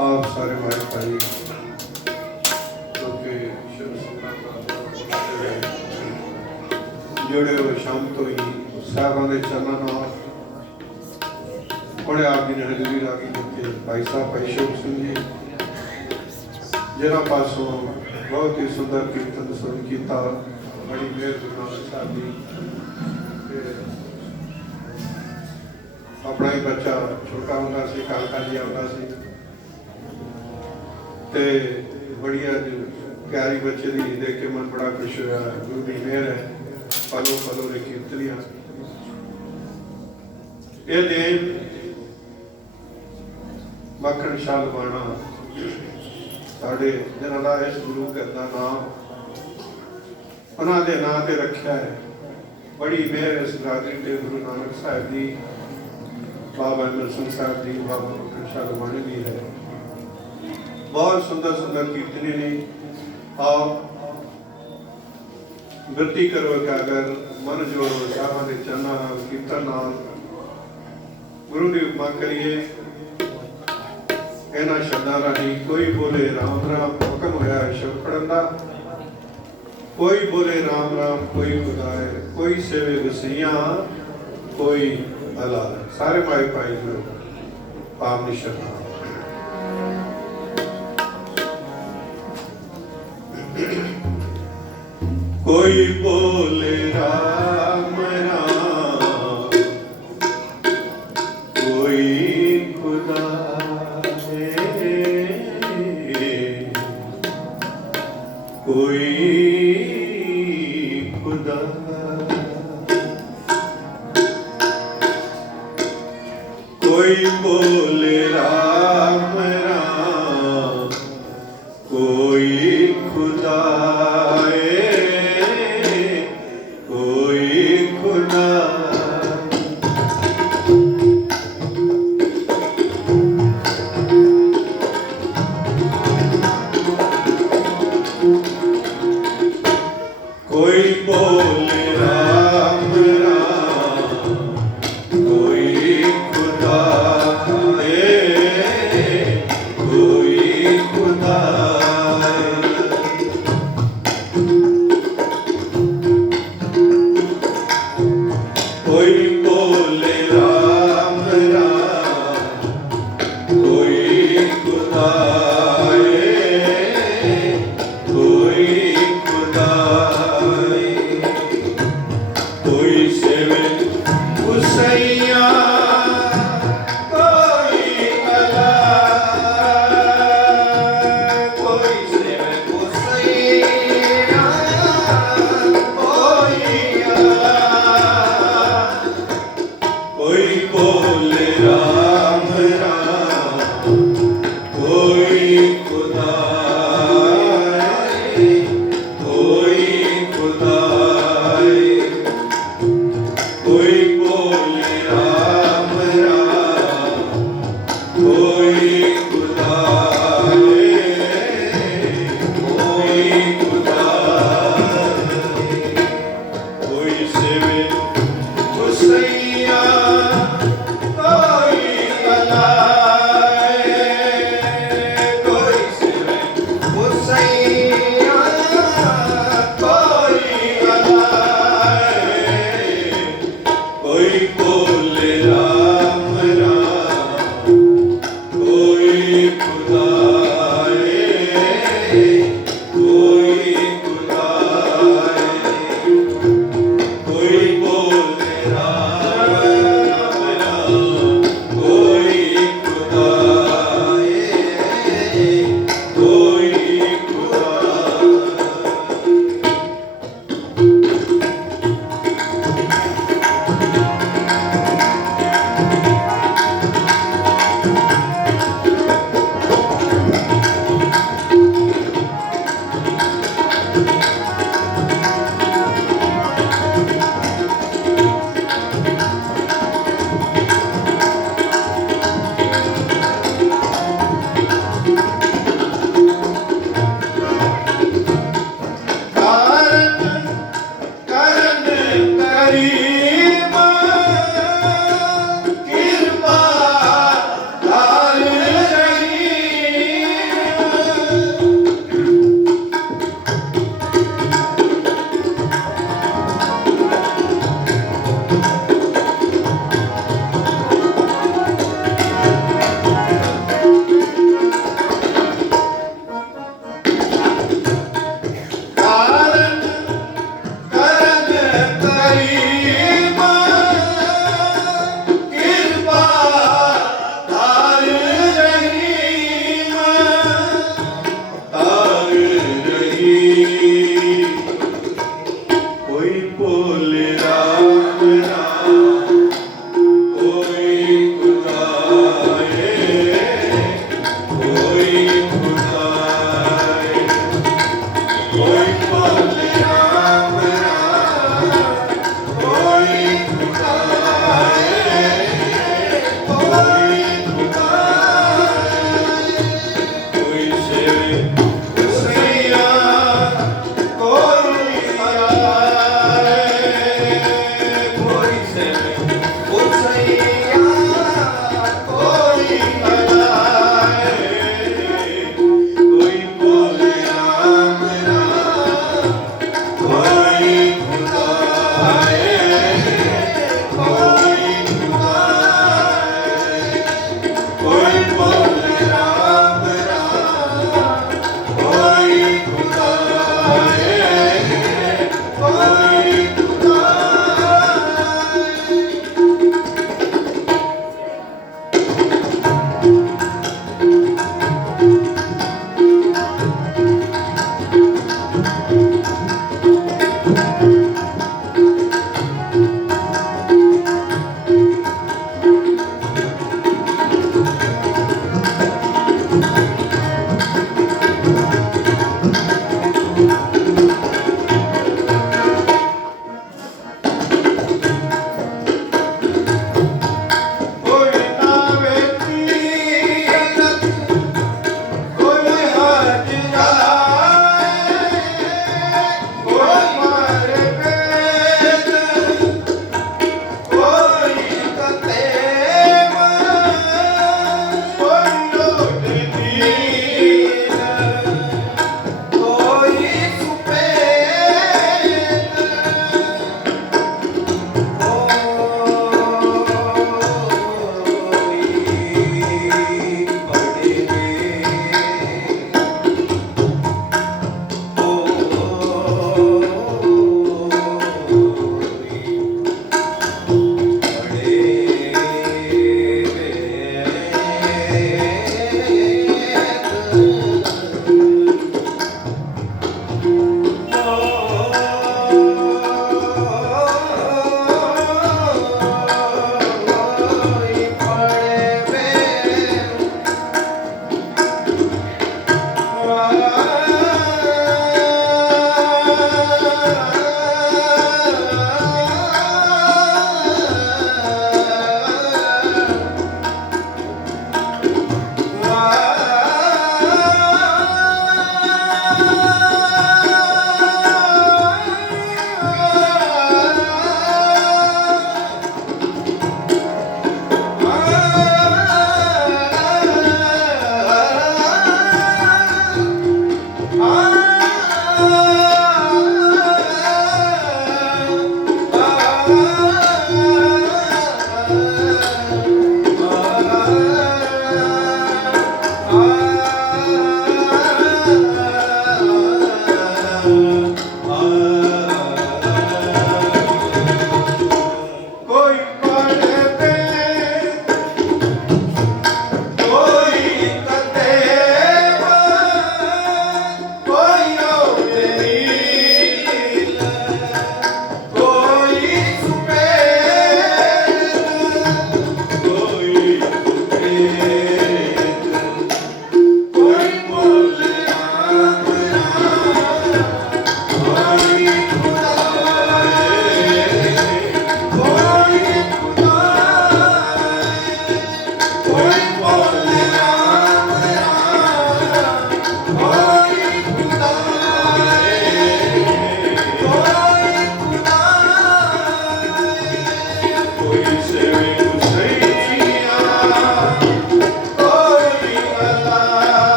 आप सारे हमारे भाई क्योंकि शिव जोड़े हुए शाम तो ही साहबा के चरणों नाल बड़े आप जी ने हजूरी रागी के भाई साहब भाई शिव सिंह जी जिन्होंने पासों बहुत ही सुंदर कीर्तन सुन किया बड़ी मेहर गुरु नानक साहब जी अपना ही बच्चा छोटा होता सी कालका जी आता सी ते बड़ी अज प्यारी बच्चे की देख के मन बड़ा खुश होया गुरु की मेहर है पलो पलो ने कीर्तनियां ये देन मक्खन शाह लवाना साढ़े जिन्होंने इस गुरु का नाम उन्होंने नाम से रखा है बड़ी मेहर इस रागी ते गुरु नानक साहब जी बाबा अमर सिंह साहब जी बाबा मक्खन शाह लवाने की है बहुत सुंदर सुंदर कीर्तनी ने आओ विरती करो कि अगर मन जोड़ो साहबा के चरणों नाल कीर्तन नाल गुरु की उपमा करिए इन्हां शब्दां राही कोई बोले राम राम हुक्म होया शब्द पढ़न दा कोई बोले राम राम कोई खुदाए कोई सेवे गुसैया कोई अलाह सारे भाई भाई जो पाप निशर कोई बोले राम राम कोई खुदा कोई खुदा कोई बोले राम राम कोई खुदा कोई बोले राम राम कोई खुदा कोई खुदा कोई बोले राम राम कोई खुदा कोई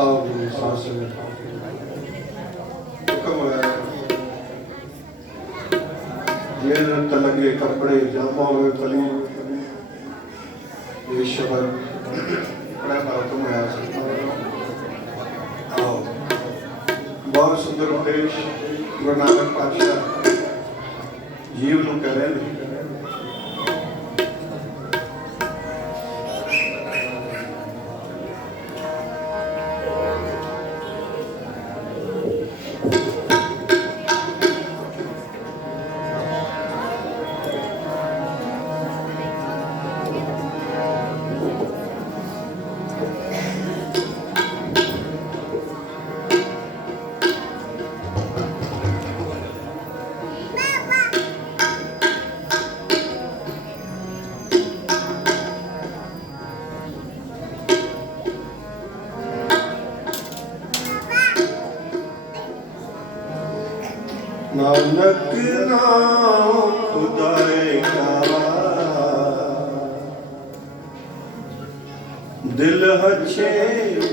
आओ गुरु सांस में हुक्म है ये नत लगे कपड़े जामा हुए पली ये शब्द बड़ा हुक्म है आओ बहुत सुंदर उपदेश गुरु नानक पातशाह जीव ਨੂੰ कह रहे हैं नानक नाम खुदाए का दिल हच्छे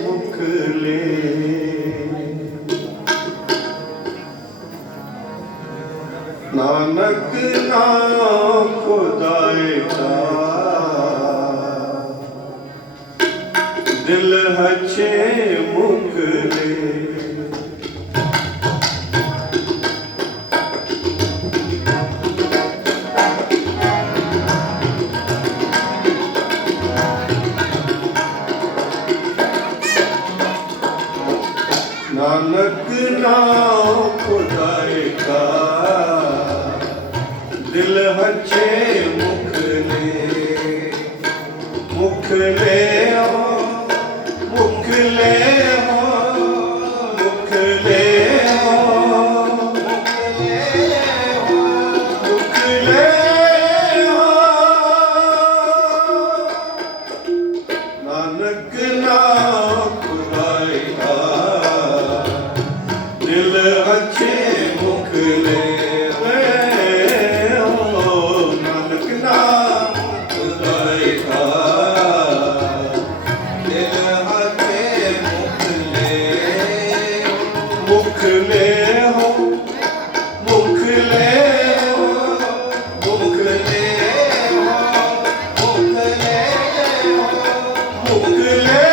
मुख ले नानक नाम खुदाए का दिल हच्छे मुख ले नानक नाम खुदाए का दिल हच्छे मुख ले हो मुख ले हो मुख ले हो मुख ले हो नानक नाम खुदाए का दिल अच्छे मुख ले हो नानक नाम खुदाए का दिल अच्छे मुख ले हो मुख ले हो मुख ले हो मुख ले हो मुख ले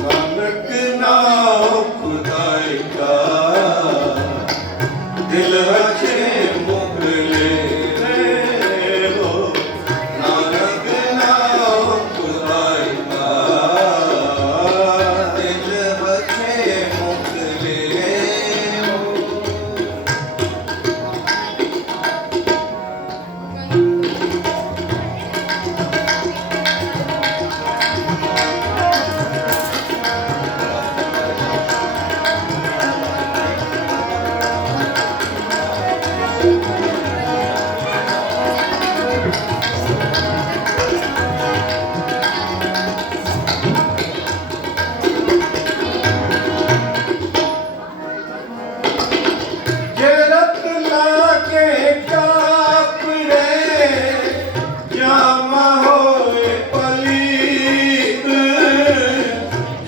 नानक नाम खुदाए का दिल अच्छे मुख ले हो नानक नाम खुदाए का दिल अच्छे मुख ले हो जरत लाके कापड़े जामा होए पलीत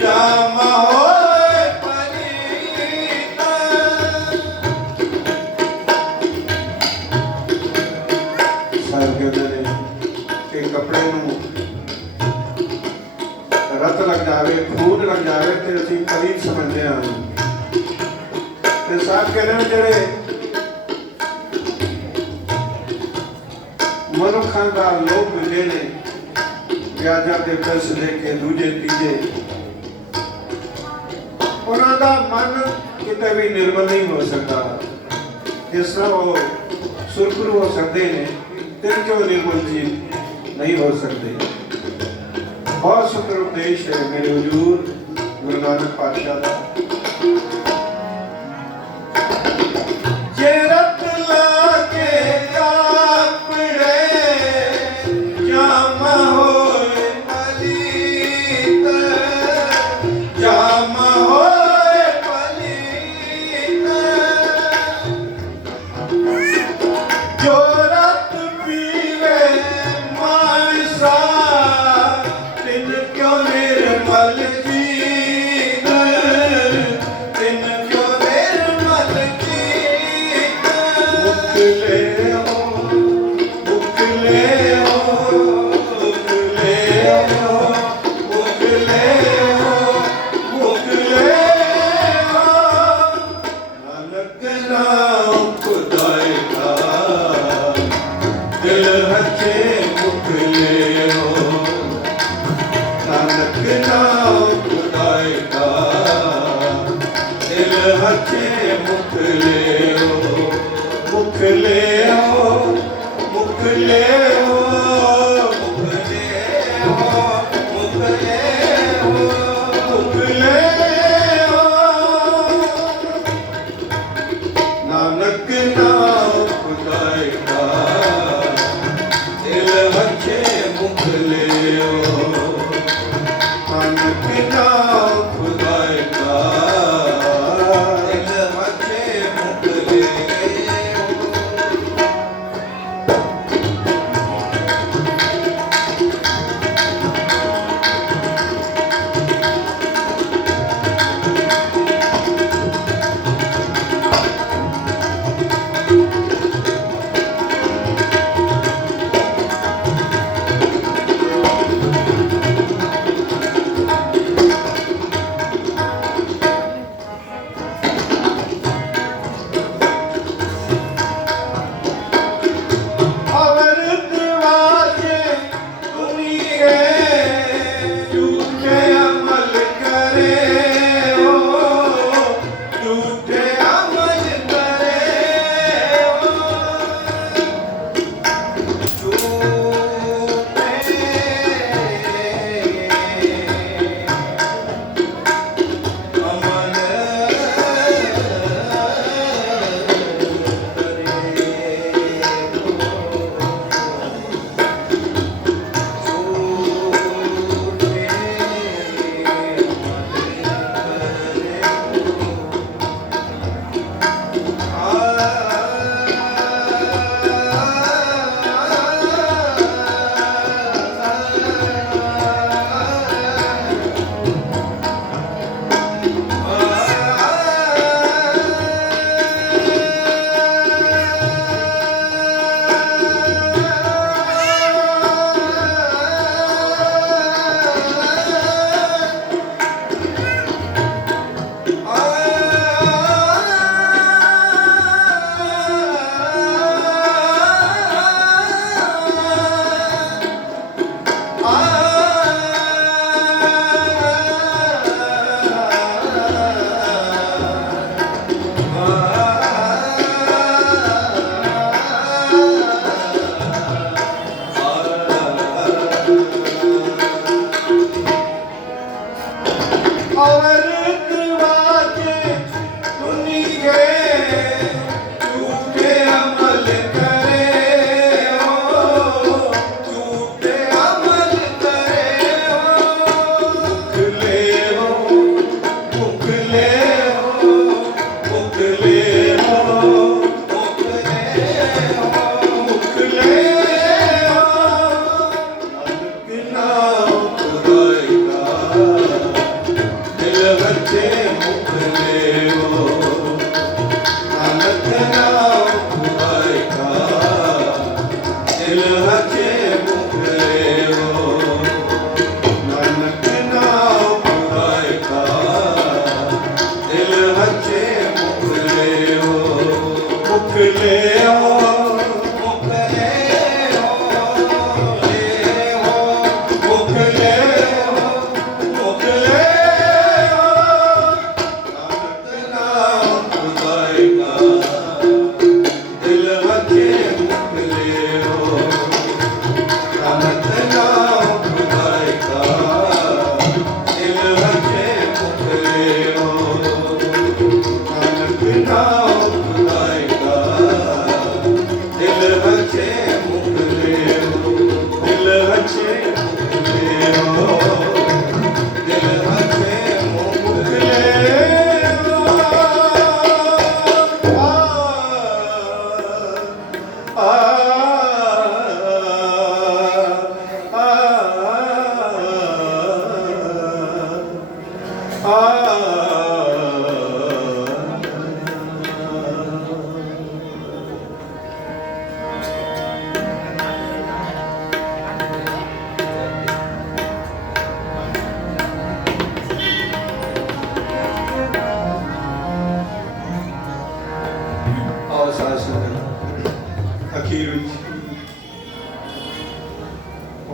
जामा होए पलीत सरगदरे के कपड़े ਨੂੰ रत लग जावे खून लग जावे ते ਅਸੀਂ पलीत समझते हैं ਤੇ ਸਾਹ ਕਹਿੰਦੇ ਨੇ ਜਿਹੜੇ ਮਨੁੱਖਾਂ ਦਾ ਲੋਭ ਹੁੰਦੇ ਨੇ ਵਿਆਜਾਂ ਦੇ ਪੈਸੇ ਦੇ ਕੇ ਦੂਜੇ ਤੀਜੇ ਉਹਨਾਂ ਦਾ ਮਨ ਕਿਤੇ ਵੀ ਨਿਰਮਲ ਨਹੀਂ ਹੋ ਸਕਦਾ ਜਿਸ ਤਰ੍ਹਾਂ ਉਹ ਸੁਰਖਰੂ ਹੋ ਸਕਦੇ ਨੇ ਤੇ ਕਿਉਂ ਨਿਰਮਲ ਜੀ ਨਹੀਂ ਹੋ ਸਕਦੇ ਬਹੁਤ ਸੁੰਦਰ ਉਪਦੇਸ਼ ਹੈ ਮੇਰੇ ਹਜ਼ੂਰ ਗੁਰੂ ਨਾਨਕ ਪਾਤਸ਼ਾਹ ਦਾ जरत लाके कापड़े जामा होए पलीत जामा होए पलीत जो रत पीवे मानसा ते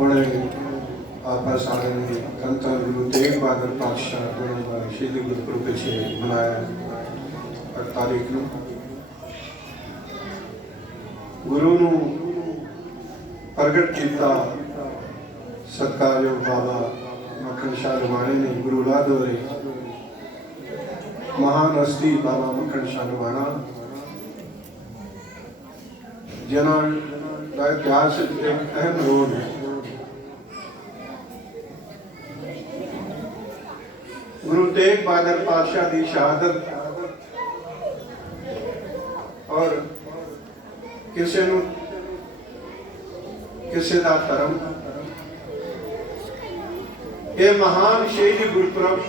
ਹੁਣ ਆਪਾਂ ਸਾਰਿਆਂ ਨੇ ਧੰਨ ਗੁਰੂ ਤੇਗ ਬਹਾਦਰ ਪਾਤਸ਼ਾਹ ਉਹਨਾਂ ਦਾ ਸ਼ਹੀਦੀ ਗੁਰਪੁਰਬ ਪਿੱਛੇ ਮਨਾਇਆ 8 ਤਾਰੀਖ ਨੂੰ। ਗੁਰੂ ਨੂੰ ਪ੍ਰਗਟ ਕੀਤਾ ਸਤਿਕਾਰਯੋਗ ਬਾਬਾ ਮੱਖਣ ਸ਼ਾਹ ਲਵਾਣੇ ਨੇ। ਗੁਰੂ ਲਾਦੋਰੇ महान हस्ती बाबा मक्खन शाह लवाना जिन्हों का इतिहास एक अहम रोल है। गुरु तेग बहादुर पातशाह की शहादत और किसी का धर्म ये महान शहीदी गुरपुरब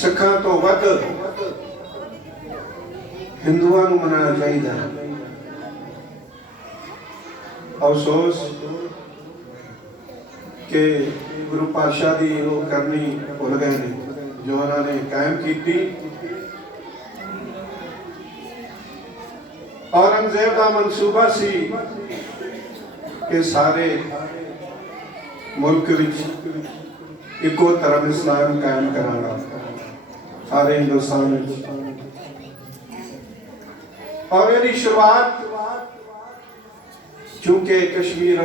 सिखा तो वध हिंदुओं को मनाना चाहिए। अफसोस कि गुरु पातशाह की वो करनी भुल गए ने जो उन्होंने कायम की। औरंगजेब का मंसूबा सी कि सारे मुल्क विच इको धर्म इस्लाम कायम कराना सारे हिंदुस्तान में। और यदि शुरुआत चूंकि कश्मीर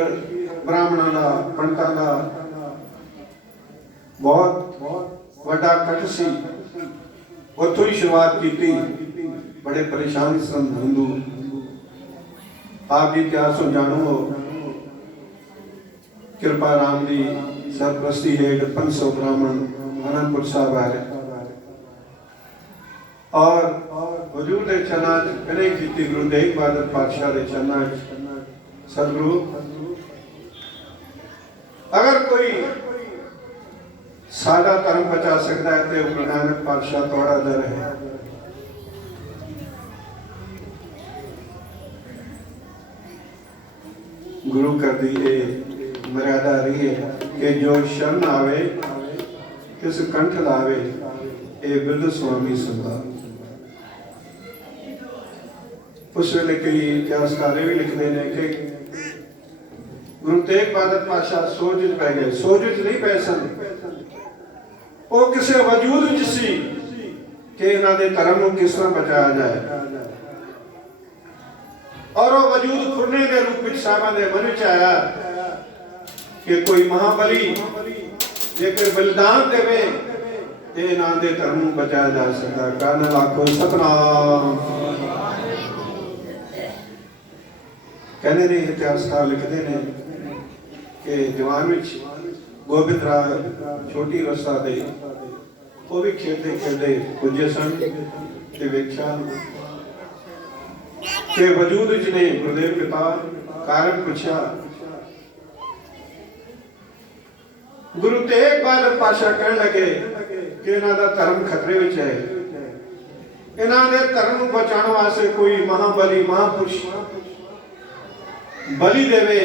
ब्राह्मणों का पंडितों का बहुत बड़ा कट सी उतों ही शुरुआत की। बड़े परेशान सन हिंदू। आप भी इतिहास जानो हो कृपा राम की सरप्रस्ती हेठ 500 ब्राह्मण आनंदपुर साहब आए और हजूर के चरणा कने की गुरु तेग बहादुर पातशाह के चरणा सतगुरु अगर कोई साडा धर्म बचा सकता है तो गुरु नानक पातशाह थोड़ा दर है। गुरु कर दी ये मर्यादा रही है कि जो शरण आवे किस कंठ लावे ये बिरध स्वामी संदा। उस वेले कई इतिहासकार भी लिखते हैं कि गुरु तेग बहादुर पातशाह सोच पै गए। सोच नहीं पै सन, वो किसी वजूद सी कि इन्हों के धर्म को किस तरह बचाया जाए। और वो वजूद खुरने के रूप में साहबा के मन च आया कि कोई महाबली जेकर बलिदान देवे तो इन्हों के धर्म को बचाया जा सकता। कहने लाखो सतनाम। कहने ने इतिहासकार लिखते हैं कि जवान में गोबिंद राय छोटी अवस्था दे वो भी खेलते खेलते पुजे सन ते वेख्या कि वजूद ने गुरुदेव पिता कारण पूछा। गुरु तेग बहादुर पातशाह कहने लगे कि इन्हों का धर्म खतरे में है। इन्हों के धर्म को बचाने वास्ते कोई महाबली महापुरुष बलि देवे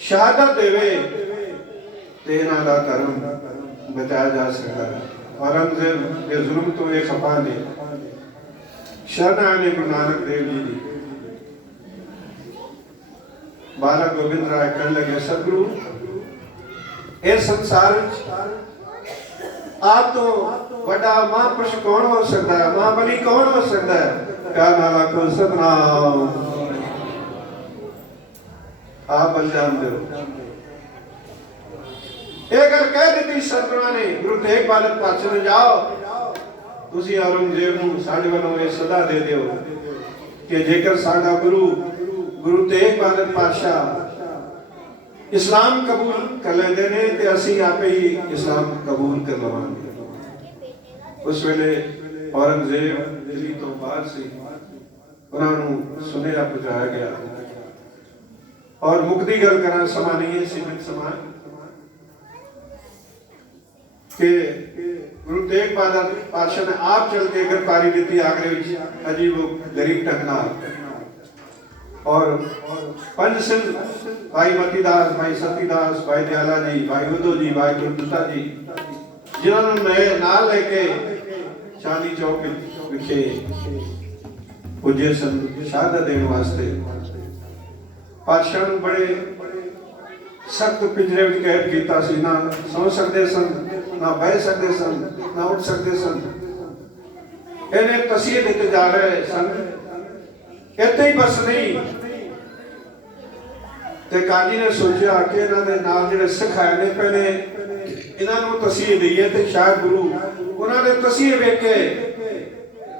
शहादत देवे तो इन्हों का धर्म बचाया जा सकता है। औरंगजेब के जुल्म तो ये खपा ने शरण आने गुरु नानक देव जी की। बाला गोबिंद राय कहने लगे सतगुरु इस संसार आप तो बड़ा महापुरुष कौन हो सकता है, महाबली कौन हो सकता है। क्या नाला को सतनाम आप बलिदान दो। एक गल कह दी सतगुरां ने गुरु तेग बहादुर पातशाह ने जाओ तुसी औरंगजेब नूं साडे वल्लों ये सदा दे दिओ कि जेकर साडा गुरु तेग बहादुर पातशाह इस्लाम कबूल कर लेंदे ने ते असीं आपे ही इस्लाम कबूल कर लवांगे। उस वेले औरंगजेब दिल्ली तो बाहर से उन्हां नूं सुनेहा पहुंचाया गया। और मुक्ति गल करा समा नहीं है सीमित समा कि गुरु तेग बहादुर पातशाह ने आप चल के गिरफ्तारी दी आगरे अजीब गरीब टकना और पंज सिंह भाई मतीदास भाई सतीदास भाई दयाला जी भाई उदो जी भाई गुरदत्ता जी जिन्होंने नाल लेके चांदी चौक विखे पुजे सन शहादत देने वास्ते। पातशाह नूं बड़े सख्त पिंजरे विच कैद कीता सी, ना सौ सकदे सन, ना बह सकदे सन, ना उठ सकदे सन। इन्हें तसीहे दिते जा रहे सन, इत्थे ही बस नहीं। ते काजी ने सोचा कि इन्हां दे नाल जिहड़े सिख आए ने पहले इन्हां नूं तसीहे दईए ते शायद गुरु उन्हां दे तसीहे वेख के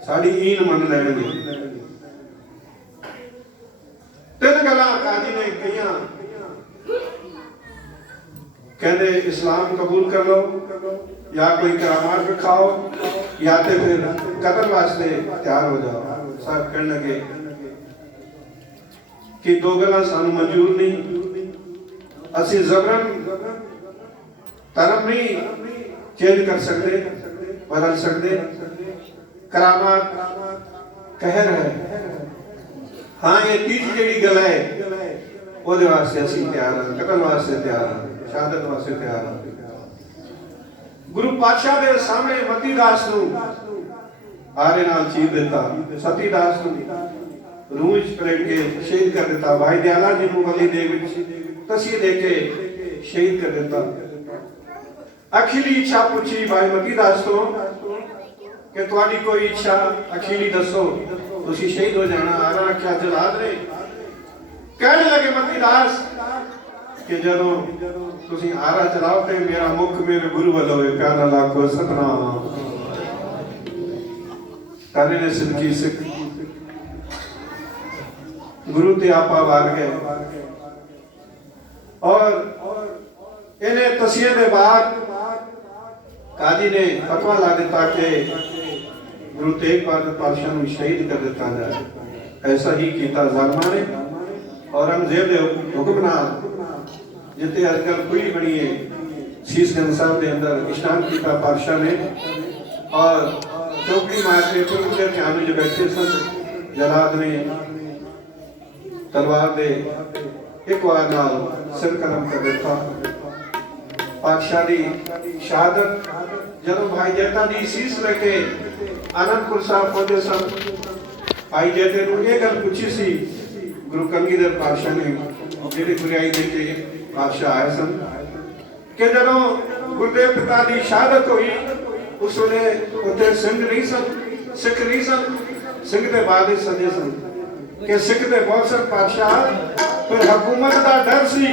साडी ईन मन लैणगे। तीन गल्लां काजी ने कहियां, कहते इस्लाम कबूल कर लो, या कोई करामात दिखाओ, या तो फिर कतल वास्ते तैयार हो जाओ। साहब कहने लगे कि दो गल्लां सानू मंजूर नहीं, असी जबरन धर्म नहीं चेंज कर सकते, बदल सकते। करामात कहर है, हाँ ये तीसरी जिहड़ी गल है ਉਹਦੇ वास्ते असी तैयार हाँ, कतल वास्ते तैयार हाँ, शहादत वास्ते तैयार हाँ। गुरु पातशाह दे सामने मती दास नूं आरे नाल चीर दिता, सती दास नूं रूह च पलट के शहीद कर दिता, भाई दयाला जी नूं वली दे विच तसीहे दे के शहीद कर दिता। अखिली इच्छा पूछी भाई मती दास तो कि तुहाडी कोई इच्छा अखिली दसो, तुसी शहीद हो जाना। आरा रखिया जलाद ने। कहने लगे मती दास कि जदों तुसी आरा चलाओ ते मेरा मुख मेरे गुरु वालों होए, प्यारा लाखो सतनाम। कहने ने सिद्ध सिख गुरु ते आपा भाग गए और इन्हें तसीहे के बाद काजी ने फतवा ला दिता कि गुरु तेग बहादुर पातशाह नूं शहीद कर दिता जाए। ऐसा ही किया जालमा ने। औरंगजेब दे हुक्म नाल जिते अजकल कुई बनी है शीशगंज साहब के अंदर इशनान किया पातशाह ने, और चौकड़ी मार के फिर उनके ध्यान में बैठे सन। जलाद ने तलवार दे एक बार नाल सिर कलम कर दिता। पातशाह दी शहादत जदों भाई जेठा दी सीस लेके आनंदपुर साहब पहुंचे सन, भाई जेठे नूं ये गल पूछी सी गुरु कलगीधर पातशाह ने, जेहड़े गुरियाई दे के पातशाह आए सन, कि जदों गुरदेव पिता दी शहादत हुई उस वेले उत्थे सिंह नहीं सन, सिख नहीं सन, सिंह दे बाद ही सजे सन कि सिख दे बहुत सन पातशाह, पर हुकूमत का डर सी,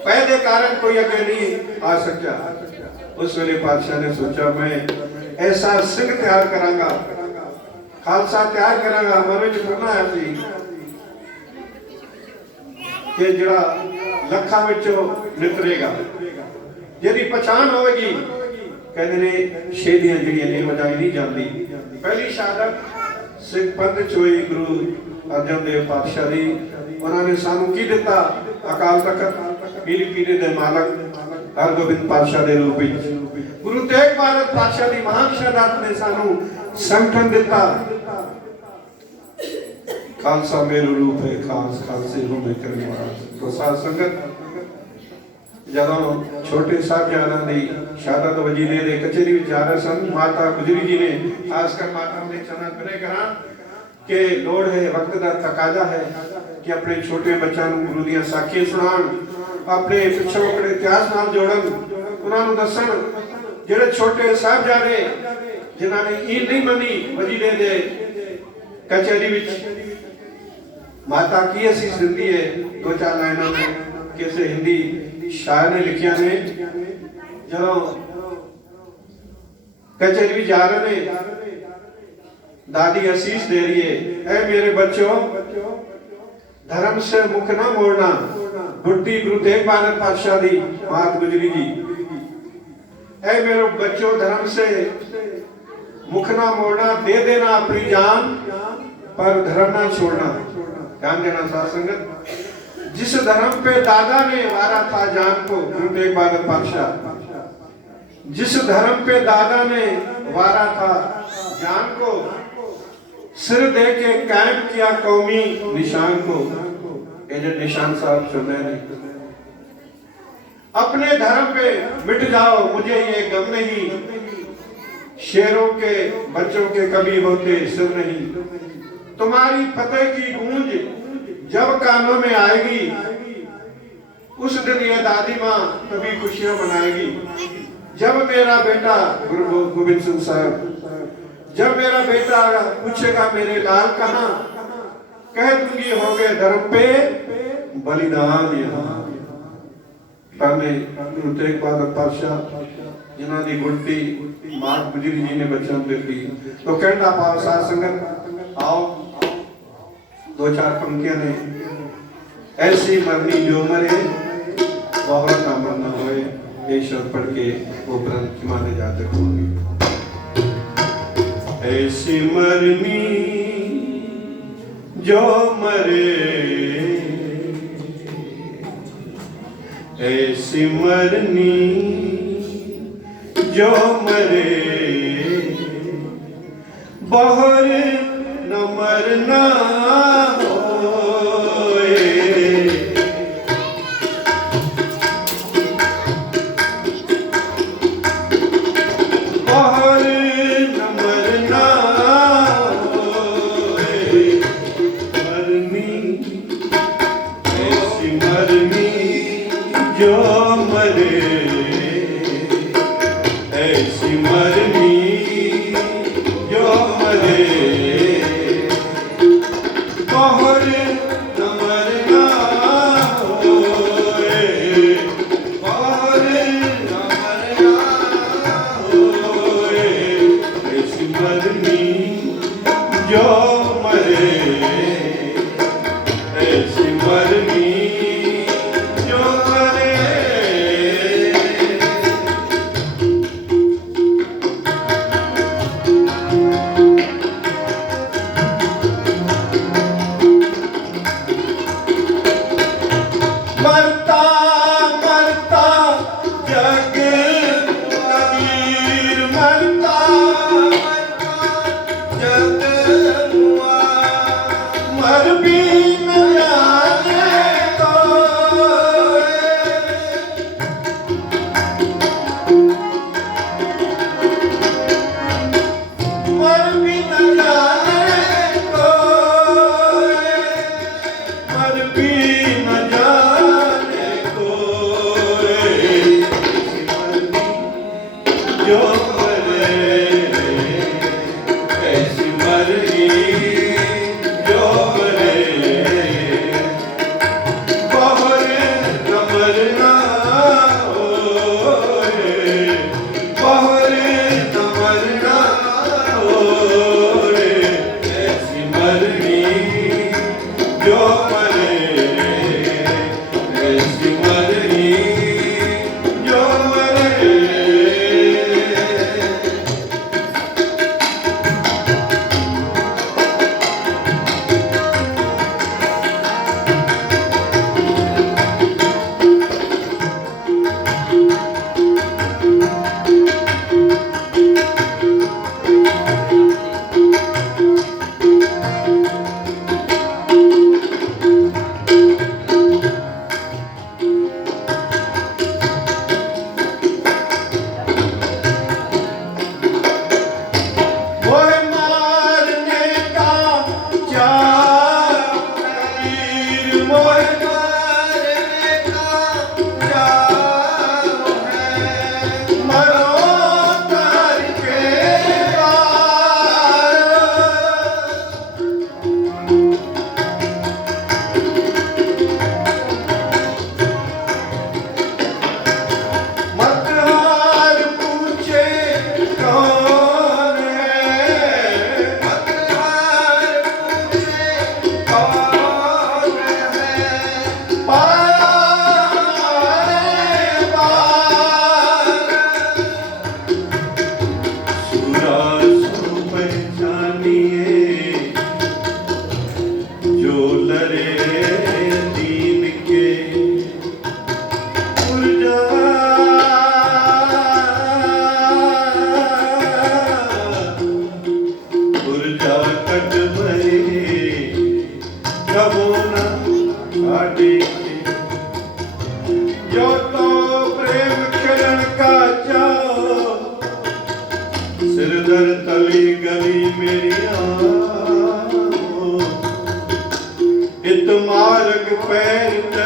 पहले कारण कोई अगे नहीं आ सका। उस वेले पातशाह ने सोचा मैं ऐसा सिंह तैयार करांगा, खालसा तैयार करांगा, मन विच करना है सी कि जिहड़ा लखां विचों नितरेगा, जिहदी पहचान होगी। कहते ने शेदियां जिहड़ियां ने वजाई नहीं जाती। पहली शहादत सिख पंथ च होई गुरु अर्जन देव पातशाह दी। उन्होंने सानू की दिता? अकाल तखत पीर पीरे दे मालक हरगोबिंद पातशाह दे रूप विच गुरु तेग बहादुर पातशाह दी महान शहादत ने सानू संगठन दिता। खालसा मेरू रूप है खास, खालसे हो मैं करने वाला। तो साध संगत जदों छोटे साहबजादा दी शहादत वजीरे दे कचहरी विच जा रहे सन, माता गुजरी जी ने खासकर माता ने चरण विनय करा कि लोड़ है, वक्त का तकाजा है कि अपने छोटे बच्चों को गुरु दी साखियां सुनाण, अपने पिछोकड़े इतिहास नाल जोड़न, उन्हां नूं दसन जिहड़े छोटे साहबजादे जिन्हां ने ईद नहीं मनी वजीरे दे कचहरी विच माता की असीस दिंदी है। दो चार लाइनां में किसी हिंदी शायर ने लिखिया ने, जदों कचहरी में जा रहे ने, दादी असीस दे रही है, ऐ मेरे बच्चों धर्म से मुख ना मोड़ना। बुढ़ी गुरु तेग बहादुर पातशाह दी मात गुजरी जी, ऐ मेरे बच्चों धर्म से मुख ना मोड़ना, दे देना अपनी जान पर धर्म ना छोड़ना। ध्यान देना साध संगत, जिस धर्म पे दादा ने वारा था जान को, गुरु तेग बहादुर पातशाह जिस धर्म पे दादा ने वारा था जान को, सिर दे के कायम किया कौमी निशान को। ये जो निशान साहब सुन रहे हैं, अपने धर्म पे मिट जाओ मुझे ये गम नहीं, शेरों के बच्चों के कभी होते सिर नहीं। तुम्हारी फतेह की गूंज जब कानों में आएगी उस दिन ये दादी माँ कभी खुशियां मनाएगी। जब मेरा बेटा गुरु गोविंद सिंह साहब, जब मेरा बेटा पूछेगा मेरे लाल कहाँ, कह दूंगी हो गए धर्म पे बलिदान यहाँ। ताने गुरु तेग बहादुर पातशाह जिन्हों की गुड़ती मात गुजरी जी ने बच्चों को दी, तो कहना पाओ साथ संगत आओ दो चार पंक्तियां ने, ऐसी मरनी जो मरे बहुत ना मरना होए, ये शब्द पढ़ के वो ग्रंथ माने जाते होंगे। ऐसी मरनी जो मरे, ऐसी मरनी जो मरे, बाहर न मरना होए। बाहर न मरना होए, मरनी ऐसी मरनी जो मरे, ऐसी मरनी जो मरे, बाहर न मरना होए, बाहर न मरना होए, ऐसी मरनी जो मरे, ऐसी मरनी जो मरे।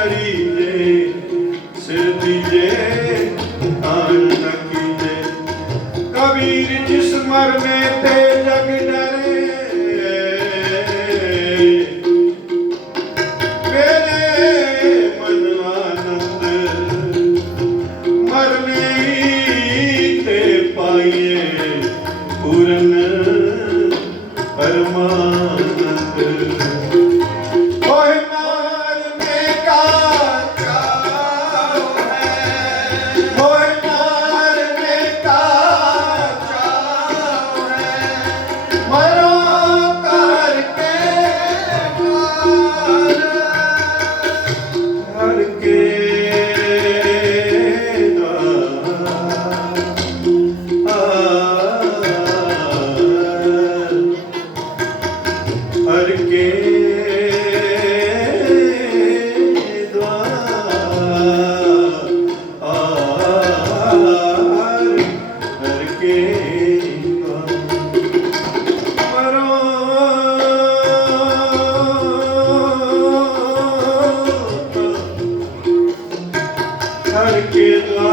चढ़ीजे सिर दीजे आन न कीजे। कबीर जिस मरने ते जग डरे मेरे मन आनंद मरने ते पाइए पूरन परमानंद। ओए मारने का चाव है, ओए मारने का चाव है, मरो करके द्वार, हर के हर के द्वार हर के मरो हर के द्वार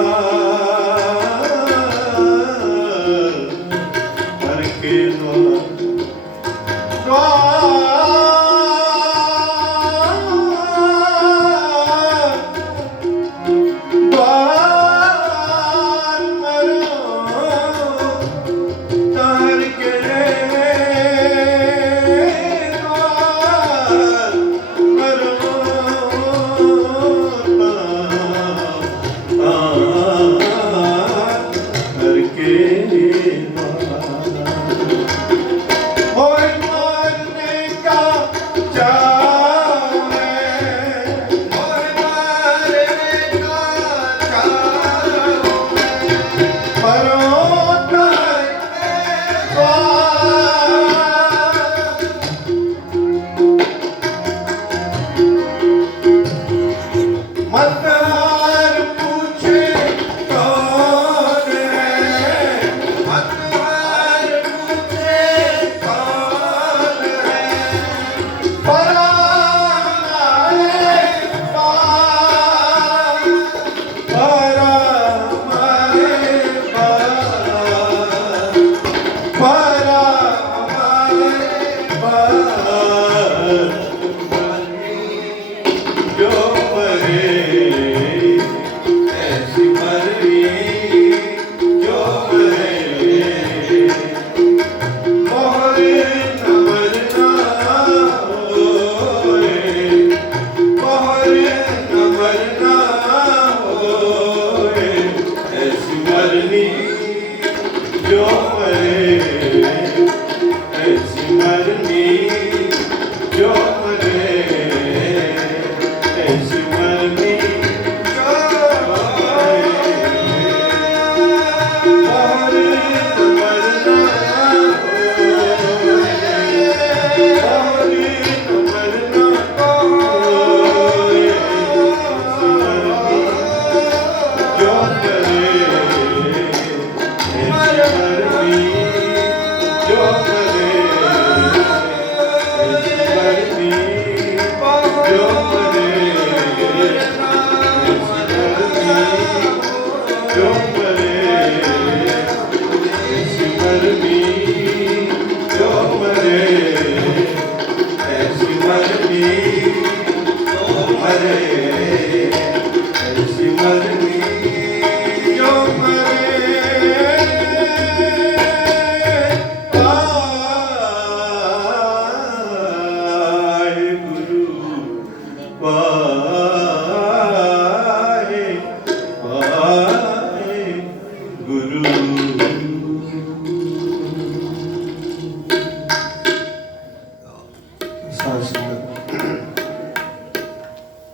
हर के द्वार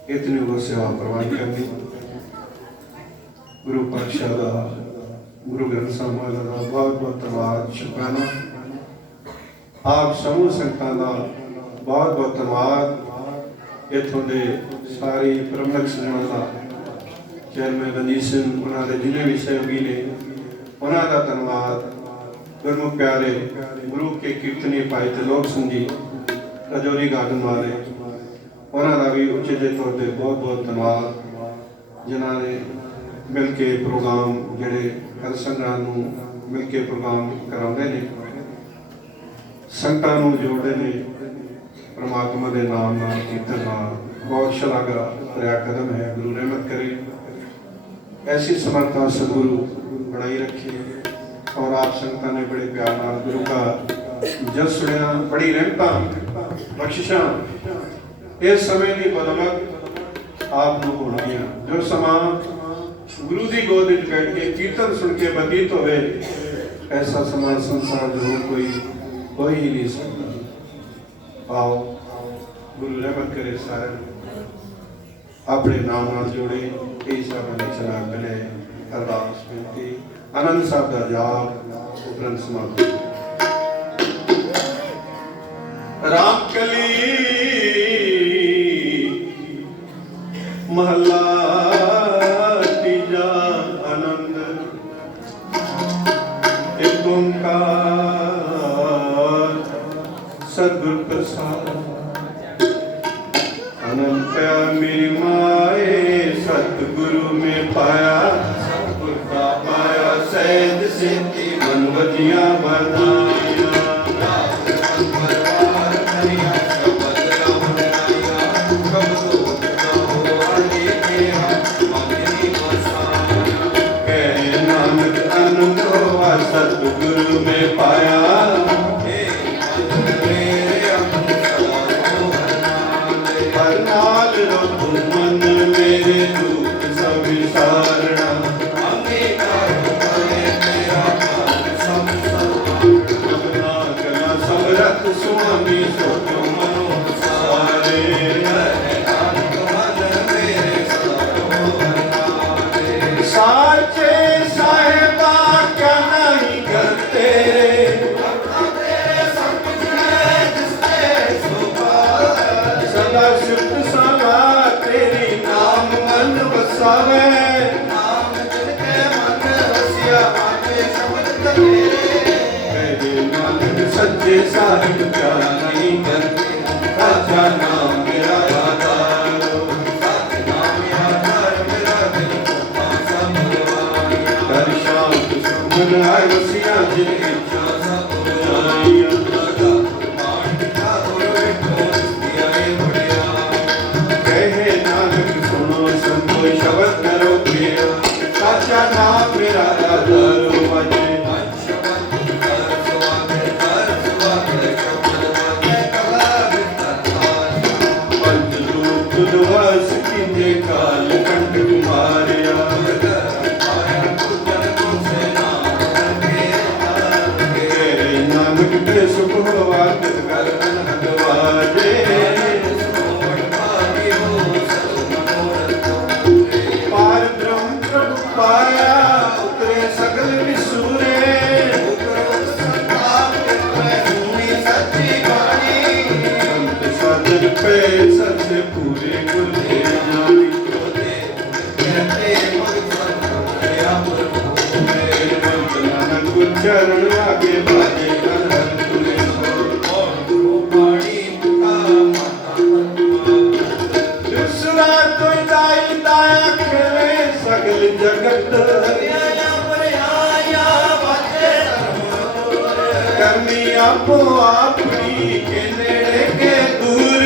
इतनी वो सेवा प्रवान करनी गुरु पातशाह दा गुरु ग्रंथ साहिब महाराज दा बहुत बहुत धन्यवाद शुकराना। आप समूह संगतां दा बहुत बहुत धन्यवाद। इत्थों दे सारी प्रमुख समूहां दा चेयरमैन रणजीत सिंह उन्हां दे जिन्ने भी सहयोगी ने उन्हां दा धन्यवाद। गुरमुख प्यारे गुरु के कीर्तनी भाई त्रिलोक सिंह जी रजौरी गार्डन वाले ਉਹਨਾਂ ਦਾ ਵੀ ਉਚੇਚੇ ਤੌਰ 'ਤੇ ਬਹੁਤ ਬਹੁਤ ਧੰਨਵਾਦ, ਜਿਨ੍ਹਾਂ ਨੇ ਮਿਲ ਕੇ ਪ੍ਰੋਗਰਾਮ ਜਿਹੜੇ ਹਰ ਸੰਗਤਾਂ ਨੂੰ ਮਿਲ ਕੇ ਪ੍ਰੋਗਰਾਮ ਕਰਾਉਂਦੇ ਨੇ, ਸੰਗਤਾਂ ਨੂੰ ਜੋੜਦੇ ਨੇ परमात्मा के नाम नाल कीर्तन नाल। बहुत शलाघा भरिया कदम है। गुरु रहमत करे, ऐसी समर्था सदगुरु बढ़ाई रखे। और आप संगतां ने बड़े प्यार नाल गुरु का जस सुनिया, बड़ी रहमतां बख्शिशां इस समय की बदौलत आप लोग होणगियां। जो समा गुरु की गोद विच बैठ के कीर्तन सुन के बतीत होवे, ऐसा समा संसार जरूर कोई हो ही नहीं सकता। आओ गुरु रहमत करे, सारे अपने नाम नाल जोड़े। कई साहब ने चला मिले अरदास बेनती आनंद साहब का जाप उपरंत समाप्त। राम कली महला तीजा आनंद एक ओंकार सद्गुर प्रसाद। अनंत मेरी माए सतगुरु में पाया, सतगुर का पाया सहज सिद्धि मन वजिया बधाया। कहे नानक आनंद हुआ सतगुरु में पाया, मन मेरे दुख सब विसारणा। समरथ स्वामी सोचो मनो सारे, साचे साहेबा क्या नहीं करते, सदा शुद्ध समा तेरी नाम मन बसावे। नाम जिनके मन बसिया आगे शब्द करे, मेरे नानक सच्चे साहिब क्या नहीं करते। अच्छा नाम मेरा आधारो, साथ नाम आधार मेरा दिल को पासा बुलवाया। कर शांत सुमन आए वसिया जिन इच्छा सब बुलाइया। शब्द करो प्रिय, साचा नाम मेरा आधारो बजे। पंचरूप दुर्वास कीजे काल कंठ कुमारिया। नानक के सुख हुआ कर अनहद वाजे। पाया उतरे सगल विसूरे, संत साधन पे सबसे पूरे गुर दे जानी। नानक चरण आगे बाजे अनहद तुरे। दूसरा कोई दाई दाया खेले सगल जगत, करनी आपो आपनी के नेड़े के दूर।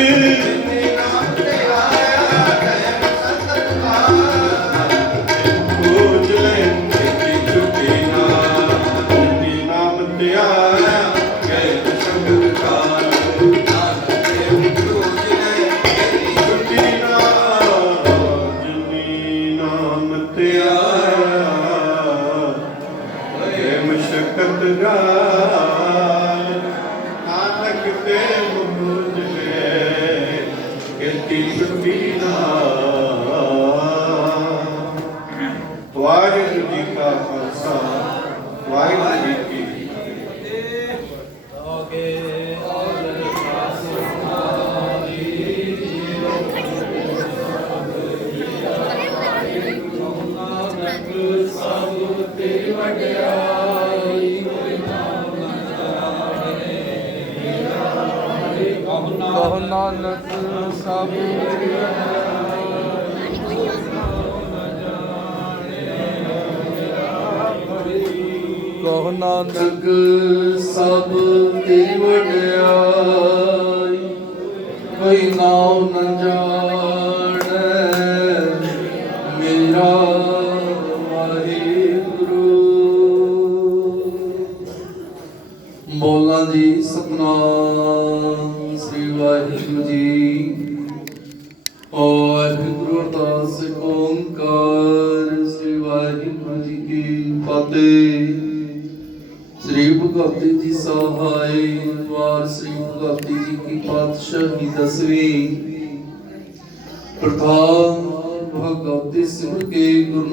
खोज ले छुट्टी ना, नाम ते आया गए शब्द काल। छुट्टी ना जिनी नाम ते आया गए मशक्कत गाल। नानक ते मुझ ले कहती छुट्टी ना। वाहिगुरू जी का खालसा, वाहिगुरू जी की कहो नानक ਸਭ ਕਹੋ ਨਾਨਕ ਸਭ ਤੇਰੀ ਵਡਿਆਈ, ਕੋਈ ਨਾਮ ਨ ਜਾਣੈ ਮੇਰਾ ਵਾਹਿਗੁਰੂ। ਬੋਲਾਂ ਜੀ ਸਤਿਨਾਮ ਸ੍ਰੀ ਵਾਹਿਗੁਰੂ ਜੀ। ਵਾਹਿਗੁਰੂ ਅਰਦਾਸ ਓੰਕਾਰ ਸ੍ਰੀ ਵਾਹਿਗੁਰੂ ਜੀ ਕੀ ਫਤਿਹ। श्री भगवती जी सहाय वार श्री भगवती जी की पातशाही 10वीं प्रथम भगवती सिंह के गुरु